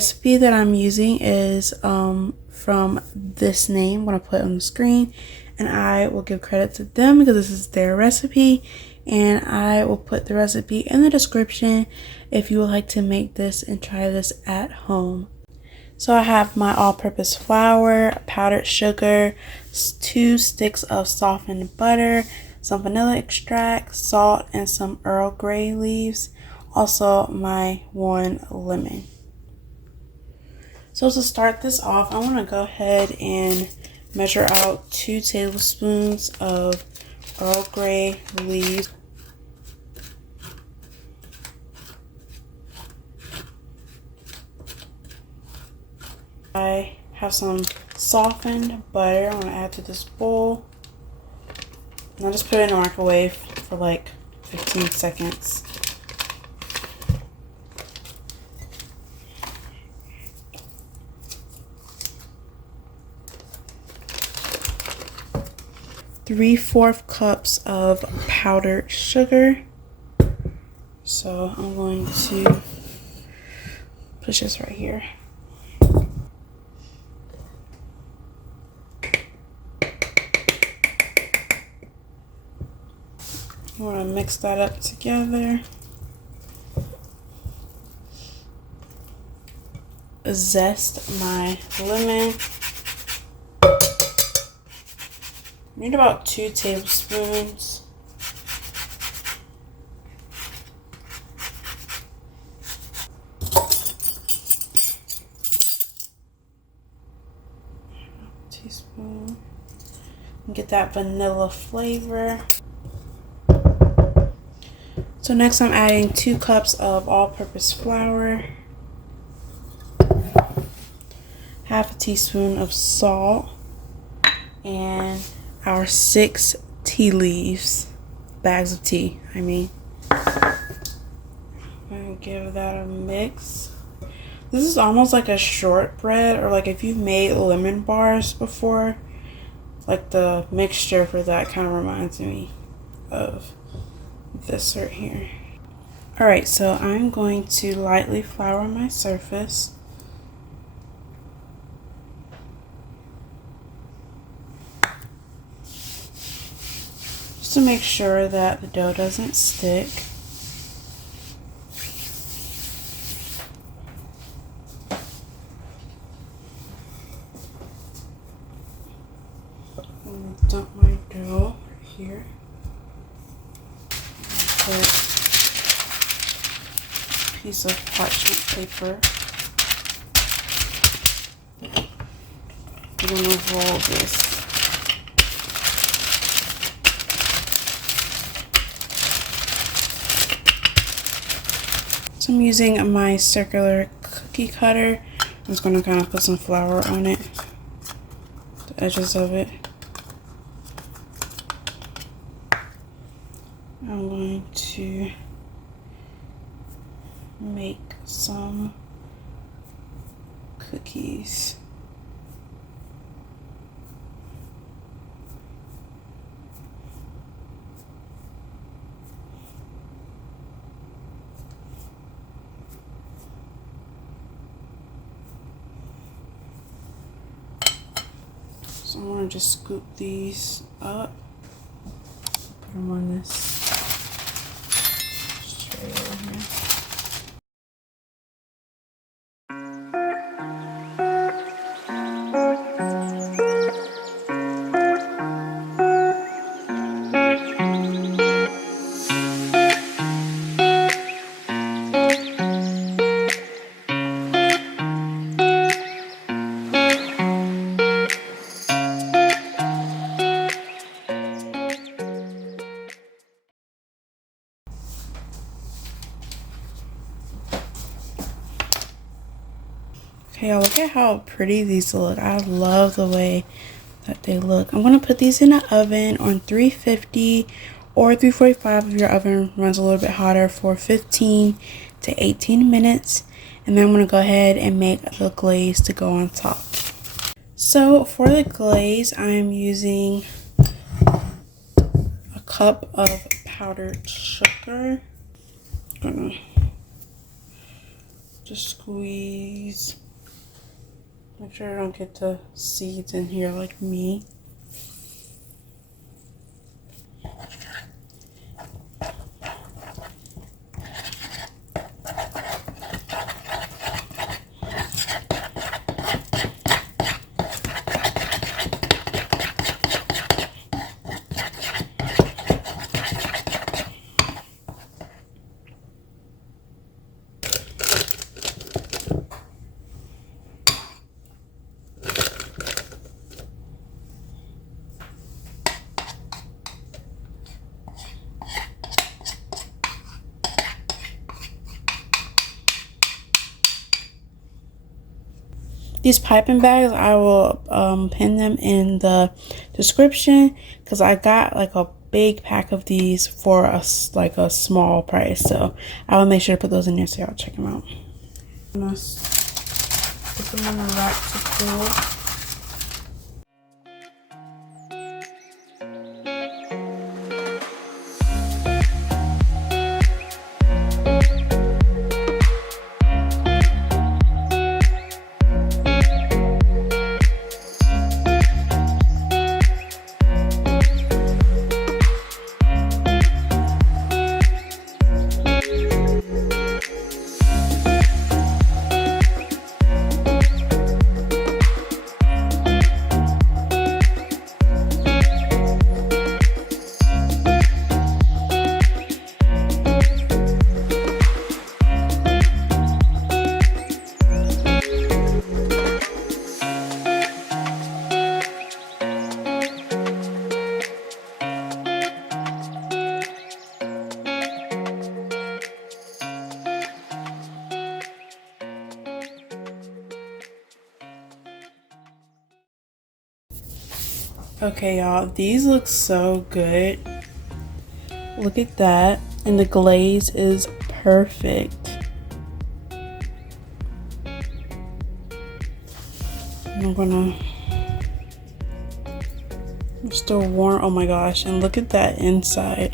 recipe that I'm using is from this name. I'm going to put it on the screen, and I will give credit to them because this is their recipe, and I will put the recipe in the description if you would like to make this and try this at home. So I have my all-purpose flour, powdered sugar, 2 sticks of softened butter, some vanilla extract, salt, and some Earl Grey leaves. Also my 1 lemon. So to start this off, I want to go ahead and measure out 2 tablespoons of Earl Grey leaves. I have some softened butter I want to add to this bowl. And I'll just put it in the microwave for like 15 seconds. Three-fourths cups of powdered sugar. So I'm going to push this right here. I'm going to mix that up together. Zest my lemon. I need about 2 tablespoons. Teaspoon. And get that vanilla flavor. So next I'm adding 2 cups of all-purpose flour, half a teaspoon of salt, and our 6 tea leaves, bags of tea, I mean. I'm gonna give that a mix. This is almost like a shortbread, or like if you've made lemon bars before, like the mixture for that kind of reminds me of this right here. Alright, so I'm going to lightly flour my surface. Just to make sure that the dough doesn't stick. I'm going to dump my dough right here. Put a piece of parchment paper. I'm going to roll this. So I'm using my circular cookie cutter. I'm just going to kind of put some flour on it, the edges of it. I'm going to make some cookies. So I'm going to just scoop these up, put them on this tray over here. Okay, y'all, look at how pretty these look. I love the way that they look. I'm going to put these in the oven on 350 or 345 if your oven runs a little bit hotter, for 15 to 18 minutes. And then I'm going to go ahead and make the glaze to go on top. So for the glaze, I'm using a cup of powdered sugar. I'm going to Just squeeze. Make sure I don't get the seeds in here like me. These piping bags, I will pin them in the description because I got like a big pack of these for like a small price. So I will make sure to put those in there so y'all check them out. I'm gonna put them on the rack to cool. Okay, y'all, these look so good. Look at that. And the glaze is perfect. I'm still warm. Oh my gosh, and look at that inside.